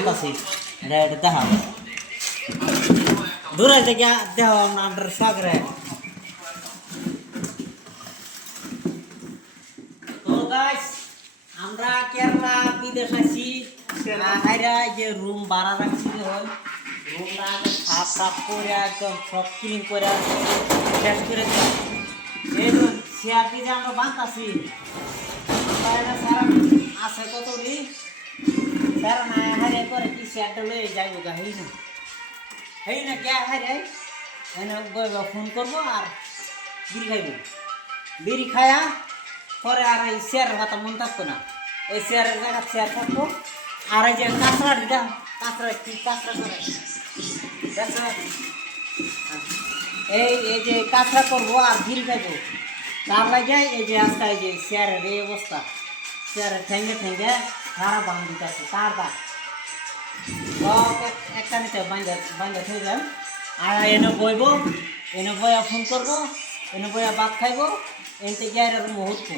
বাঁধতাছি এটা দেখা দূরে থেকে দেহ আমাদের সাগরে তো গাইস আমরা কেরালা বিদেশ আছি হাইরা যে রুম ভাড়া রাখছি হয় রুমটা সাফ সাফ করে একদম সব ক্লিন করে শেষ করে দিলাম এই চেয়ারটি যে আমরা বাঁধতাছি স্যার আছে কতগুলি স্যার না হারে করে কি চেয়ারটা লয়ে যাইব গা হেই না কে হারে ফোন করবো আর বিড়ি খাইব বিড়ি খায়া পরে আর এই চেয়ারের কথা মন থাকতো না ওই চেয়ারের জায়গা চেয়ার থাকতো আর এই যে কাঁচরা দিতাম কাঁচরা কি কাঁচরা করে এই এই যে কাঁচরা করবো আর বিড়ি খাইবো তার লাগে এই যে আজকে এই যে চেয়ারের এই অবস্থা চেয়ারের ঠেঙ্গে ঠেঙ্গে খারাপ বান দিতে আছে তার দা একটা নিতে বান্ধা থেকে যান আর এনে বইব এনে বইয়া ফোন করবো এনে বইয়া ভাত খাইব এনতে গিয়ে মুহূর্ত